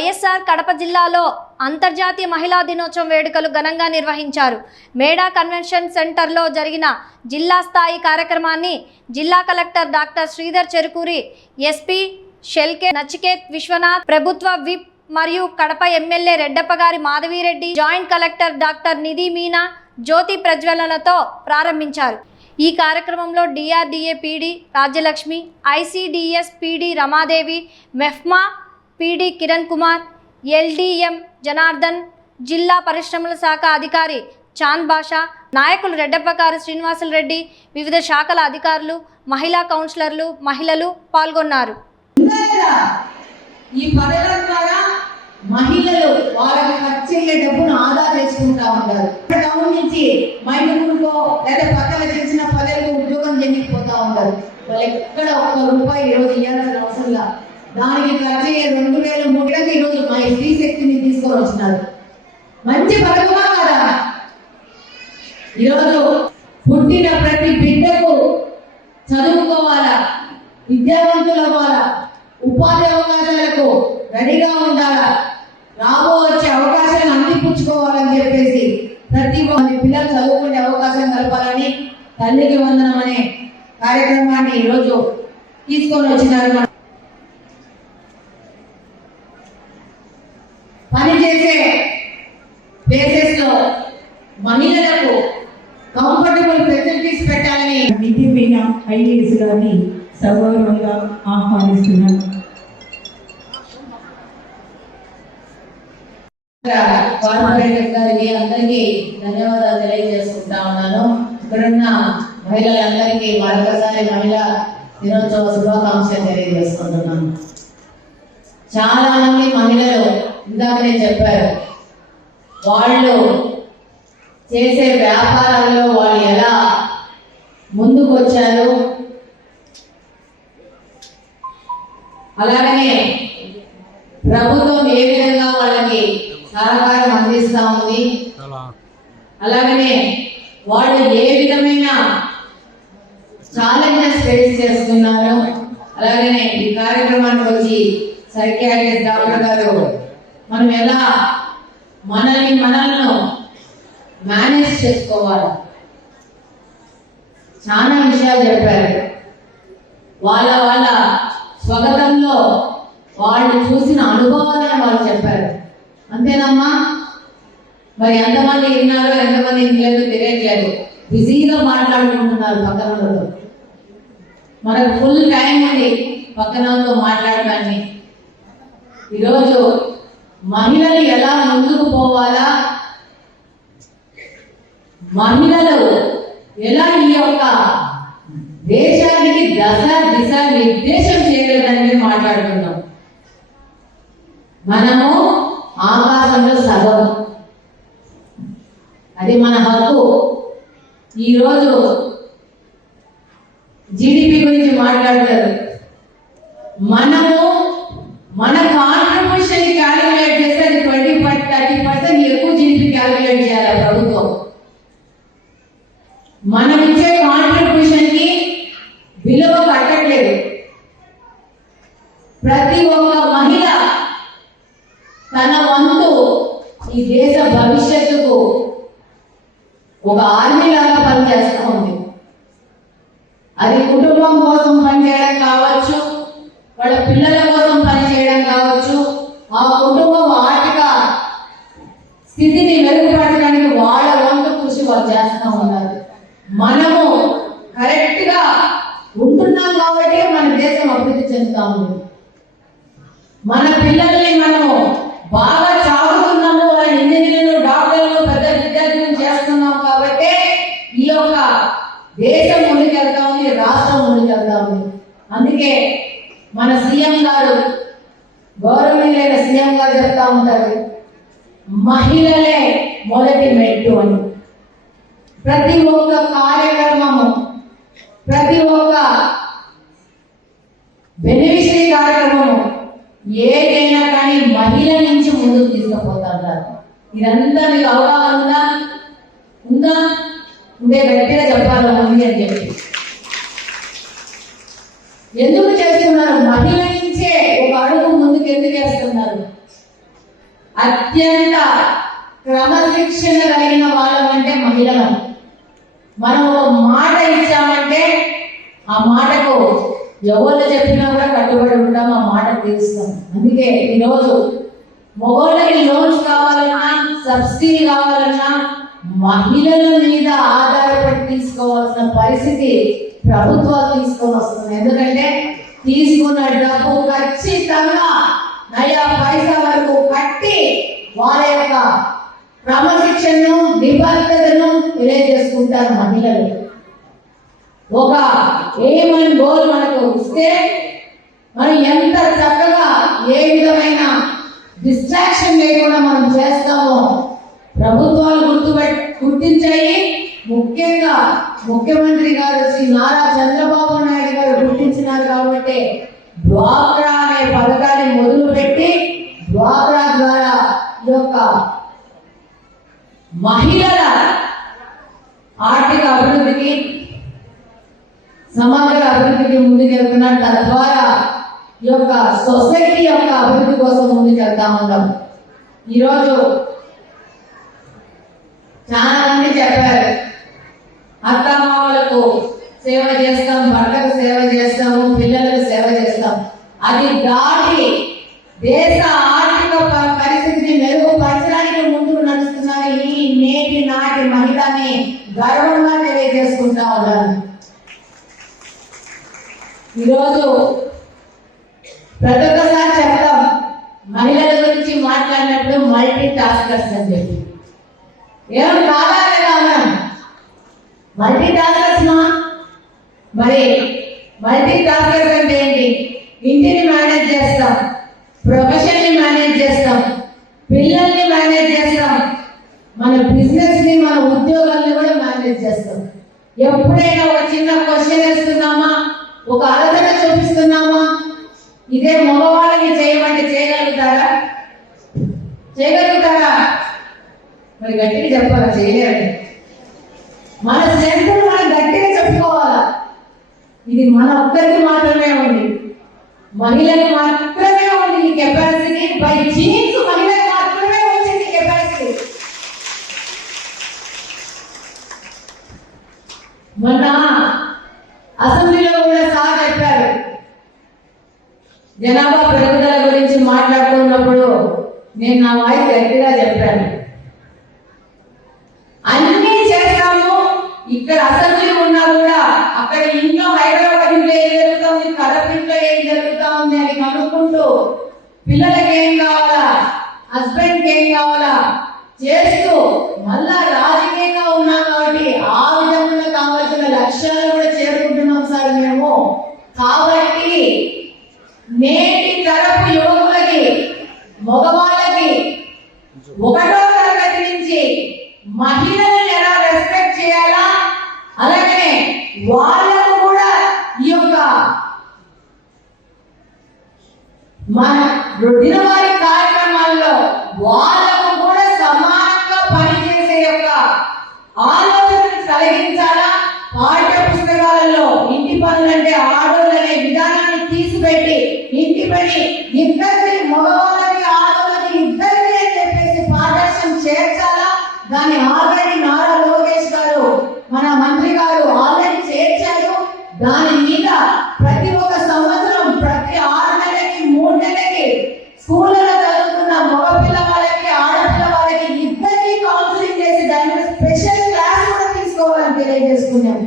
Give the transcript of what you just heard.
వైఎస్ఆర్ కడప జిల్లాలో అంతర్జాతీయ మహిళా దినోత్సవం వేడుకలు ఘనంగా నిర్వహించారు. మేడా కన్వెన్షన్ సెంటర్లో జరిగిన జిల్లా స్థాయి కార్యక్రమాన్ని జిల్లా collector doctor Sridhar Cherukuri, SP Shelke Nachiket Vishwanath, ప్రభుత్వ విప్ మరియు Kadapa MLA Reddappagari Madhavireddy, joint collector doctor Nidhi Meena జ్యోతి ప్రజ్వలనతో ప్రారంభించారు. ఈ కార్యక్రమంలో DRDA PD Rajyalakshmi, ICDS PD Ramadevi, MEPMA PD Kiran Kumar, LDM Janardhan, జిల్లా పరిశ్రమల శాఖ అధికారి చాంద్ బాషా, నాయకులు రెడ్డప్పగారి శ్రీనివాసులు రెడ్డి, వివిధ శాఖల అధికారులు, మహిళా కౌన్సిలర్లు, మహిళలు పాల్గొన్నారు. ఈ పథకం ద్వారా మహిళలు వాళ్ళకి ఖర్చయ్యే డబ్బును ఆదా చేసుకుంటా ఉంటారు. టౌన్ నుంచి మైండ్లో లేదా పక్కన చేసిన పదవికి ఉద్యోగం చెందిపోతా ఉంటారు. వాళ్ళు ఎక్కడ ఒక్క రూపాయి ఈరోజు ఇవ్వాల్సిన అవసరంలా దానికి ఖర్చయ్యే 2003 ఈరోజు మా స్త్రీ శక్తిని తీసుకొని వచ్చినారు. మంచి పథకమా కదా? ఈరోజు పుట్టిన ప్రతి బిడ్డకు చదువుకోవాలా, విద్యావంతులు అవ్వాలా, ఉపాధి అవకాశాలకు రెడీగా ఉండాలా, వచ్చే అవకాశాన్ని అందిపుచ్చుకోవాలని చెప్పేసి ప్రతి మంది పిల్లలు చదువుకునే అవకాశం కలపాలని తల్లికి వందనం అనే కార్యక్రమాన్ని ఈరోజు తీసుకొని వచ్చినారు. పనిచేసే ప్లేసెస్ లో మహిళలకు కంఫర్టబుల్ ఫెసిలిటీస్ పెట్టాలని నిధి మీనా ఐఏఎస్ గారిని సగౌరవంగా ఆహ్వానిస్తున్నాను. కార్పొరేటర్ గారికి అందరికీ ధన్యవాదాలు తెలియజేసుకుంటా ఉన్నాను. ఇక్కడున్న మహిళలందరికీ మరొకసారి మహిళా దినోత్సవ శుభాకాంక్షలు తెలియజేసుకుంటున్నాను. చాలా మంది మహిళలు ఇందాకనే చెప్పారు, వాళ్ళు చేసే వ్యాపారాల్లో వాళ్ళు ఎలా ముందుకు వచ్చారు, అలాగనే ప్రభుత్వం ఏ విధంగా వాళ్ళకి సహకారం అందిస్తా ఉంది, అలాగనే వాళ్ళు ఏ విధమైన ఛాలెంజెస్ ఫేస్ చేస్తున్నారు, అలాగనే ఈ కార్యక్రమానికి వచ్చి సైకియాట్రిస్ట్ డాక్టర్ గారు మనం ఎలా మనల్ని మేనేజ్ చేసుకోవాలి చాలా విషయాలు చెప్పారు. వాళ్ళ స్వగతంలో వాళ్ళు చూసిన అనుభవాలను వాళ్ళు చెప్పారు. అంతేనమ్మా? మరి ఎంతమంది విన్నారో ఎంతమంది వినలేదో తెలియట్లేదు. బిజీగా మాట్లాడుకుంటున్నారు పక్కనతో. మనకు ఫుల్ టైం ఉంది పక్కనతో మాట్లాడటాన్ని. ఈరోజు మహిళలు ఎలా ముందుకు పోవాలా, మహిళలు ఎలా ఈ యొక్క దేశానికి దశ దిశ నిర్దేశం చేయలేదని మాట్లాడుతున్నాం. మనము ఆకాశంలో సగం, అది మన హక్కు. ఈరోజు జీడిపి గురించి మాట్లాడతారు. మనము మన కాంట్రిబ్యూషన్ క్యాలిక్యులేట్ చేస్తే 20-30% ఎక్కువ జీడిపి క్యాలిక్యులేట్ చేయాలి ప్రభుత్వం. మనం ఇచ్చే కాంట్రిబ్యూషన్ కి విలువ కట్టట్లేదు. ప్రతి ఒక్క మహిళ తన వంతు ఈ దేశ భవిష్యత్తుకు ఒక ఆర్మీ లాగా పనిచేస్తూ ఉంది. అది కుటుంబం కోసం పనిచేయడం కావచ్చు, వాళ్ళ పిల్లల కోసం పనిచేయడం కావచ్చు, ఆ కుటుంబం ఆర్థిక స్థితిని మెరుగుపరచడానికి వాళ్ళ వంతు కృషి వాళ్ళు చేస్తూ ఉన్నారు. మనము కరెక్ట్ గా ఉంటున్నాం కాబట్టి మన దేశం అభివృద్ధి చెందుతా ఉంది. మన పిల్లల్ని మనము బాగా చావుతున్నాము, వాళ్ళ ఇంజనీర్లు, డాక్టర్లు, పెద్ద విద్యార్థులు చేస్తున్నాం కాబట్టి ఈ యొక్క దేశం ముందుకెళ్తా ఉంది, రాష్ట్రం ముందుకెళ్తా ఉంది. అందుకే మన సీఎం గారు, గౌరవనీయులైన సీఎం గారు చెప్తా ఉంటారు, మహిళలే మొదటి మెట్టు అని. ప్రతి ఒక్క కార్యక్రమము, ప్రతి ఒక్క బెనిఫిషరీ కార్యక్రమము ఏదైనా కానీ మహిళ నుంచి ముందుకు తీసుకుపోతారు. ఇదంతా మీకు అవగాహన ఉందా? ఉంటే గట్టిగా చెప్పాలి ఉంది అని చెప్పి. ఎందుకు చేస్తున్నారు? మహిళ నుంచే ఒక అడుగు ముందుకు ఎందుకు వేస్తున్నారు? అత్యంత క్రమశిక్షణ కలిగిన వాళ్ళమంటే మహిళలు. మనం ఒక మాట ఇచ్చామంటే ఆ మాటకు ఎవరు చెప్పినా కూడా కట్టుబడి ఉంటాం, ఆ మాట తీరుస్తాం. అందుకే ఈరోజు మగవాళ్ళకి లోన్స్ కావాలన్నా, సబ్సిడీ కావాలన్నా మహిళల మీద ఆధారపడి తీసుకోవాల్సిన పరిస్థితి ప్రభుత్వాలు తీసుకొని వస్తుంది. ఎందుకంటే తీసుకున్న డబ్బు ఖచ్చితంగా నయా పైసా వరకు కట్టి వాళ్ళ యొక్క క్రమశిక్షణను, నిబద్ధతను తెలియజేసుకుంటారు మహిళలు. ఒక ఎయిమ్ అండ్ గోల్ మనకు ఇస్తే మనం ఎంత చక్కగా ఏ విధమైన డిస్ట్రాక్షన్ లేకుండా మనం చేస్తామో ప్రభుత్వాలు గుర్తించాయి. ముఖ్యంగా ముఖ్యమంత్రి గారు శ్రీ నారా చంద్రబాబు నాయుడు గారు గుర్తించినారు కాబట్టి డ్వాక్రా అనే పథకాన్ని మొదలుపెట్టి డ్వాక్రా ద్వారా ఈ యొక్క మహిళల ఆర్థిక అభివృద్ధికి, సమగ్ర అభివృద్ధికి ముందుకెళ్తున్నారు. తద్వారా ఈ యొక్క సొసైటీ యొక్క అభివృద్ధి కోసం ముందుకెళ్తా ఉన్నాం. ఈరోజు చాలా మంది చెప్పారు, అత్తమామలకు సేవ చేస్తాం, భర్తకు సేవ చేస్తాము, పిల్లలకు సేవ చేస్తాం. అది దాటి దేశ ఆర్థిక పరిస్థితిని మెరుగుపరచడానికి ముందుకు నడుస్తున్నారు ఈ నేటి నాటి మహిళని గర్వంగా తెలియజేసుకుంటా ఉన్నారు. ఈరోజు ప్రతి ఒక్కసారి చెప్తాం, మహిళల గురించి మాట్లాడినప్పుడు మల్టీ టాస్కర్స్ అని చెప్పి. ఏం కాదా మనం మల్టీ టాస్కర్స్ మా? మరి మల్టీ టాస్కర్స్ అంటే ఏంటి? ఇంటిని మేనేజ్ చేస్తాం, ప్రొఫెషన్ ని మేనేజ్ చేస్తాం, పిల్లల్ని మేనేజ్ చేస్తాం, మన బిజినెస్ ని, మన ఉద్యోగాల్ని కూడా మేనేజ్ చేస్తాం. ఎప్పుడైనా ఒక చిన్న క్వశ్చన్ వేస్తున్నామా, ఒక ఆలోచన చూపిస్తున్నామా, ఇదే మగవాళ్ళని చేయమంటే చేయగలుగుతారా? చేయగలుగుతారా? మరి గట్టిగా చెప్పాలా? చేయలేరు. మన స్ట్రెంత్ మనం గట్టిగా చెప్పుకోవాలా. ఇది మన ఒక్కరికి మాత్రమే ఉంది, మహిళలకు మాత్రమే ఉంది ఈ కెపాసిటీ. బై జీన్స్ మహిళలకు మాత్రమే వచ్చింది కెపాసిటీ. మొన్న అసెంబ్లీలో కూడా సార్ చెప్పారు, జనాభా పెరుగుదల గురించి మాట్లాడుతున్నప్పుడు నేను నా వాయిస్ గట్టిగా చెప్పాను. అన్ని చేస్తాము, ఇక్కడ అసెంబ్లీ ఉన్నా కూడా అక్కడ ఇంట్లో హైదరాబాద్ ఇంట్లో ఏం జరుగుతుంది, కడప ఇంట్లో ఏం జరుగుతా ఉంది అని కనుక్కుంటూ పిల్లలకి ఏం కావాలా, హస్బెండ్ కి ఏం కావాలా చేస్తూ మళ్ళా రాజకీయంగా ఉన్నాం కాబట్టి ఆ విధంగా కావాల్సిన లక్ష్యాలు కూడా చేరుకుంటున్నాం సార్ మేము. కాబట్టి నేటి తరపు యువకులకి, మగవాళ్ళకి ఒకటో తరగతి నుంచి మహిళలను ఎలా రెస్పెక్ట్ చేయాలా, అలాగే వాళ్ళకు కూడా ఈ యొక్క మన దినవారీ కార్యక్రమాల్లో వాళ్ళకు కూడా సమానంగా పనిచేసే యొక్క ఆలోచనను కలిగించాలా. పాఠ్య పుస్తకాలలో ఇంటి పనులంటే ఆడోళ్ళు అనే విధానాన్ని తీసిపెట్టి ఇంటి పని ఇద్దరిని, మగవాళ్ళకి ఆడోళ్ళకి ఇద్దరిని అని చెప్పేసి పాఠ్యాంశం చేర్చాలా. దాన్ని ఆల్రెడీ నారా లోకేష్ గారు, మన మంత్రి గారు ఆల్రెడీ చేర్చారు. దాని మీద ప్రతి ఒక్క సంవత్సరం, ప్రతి 6 నెలలకి 3 నెలలకి స్కూళ్ళలో చదువుతున్న మగపిల్ల వాళ్ళకి, ఆడపిల్ల వాళ్ళకి ఇద్దరిని కౌన్సిలింగ్ చేసి దాని మీద స్పెషల్ క్లాస్ కూడా తీసుకోవాలని తెలియజేసుకున్నాం.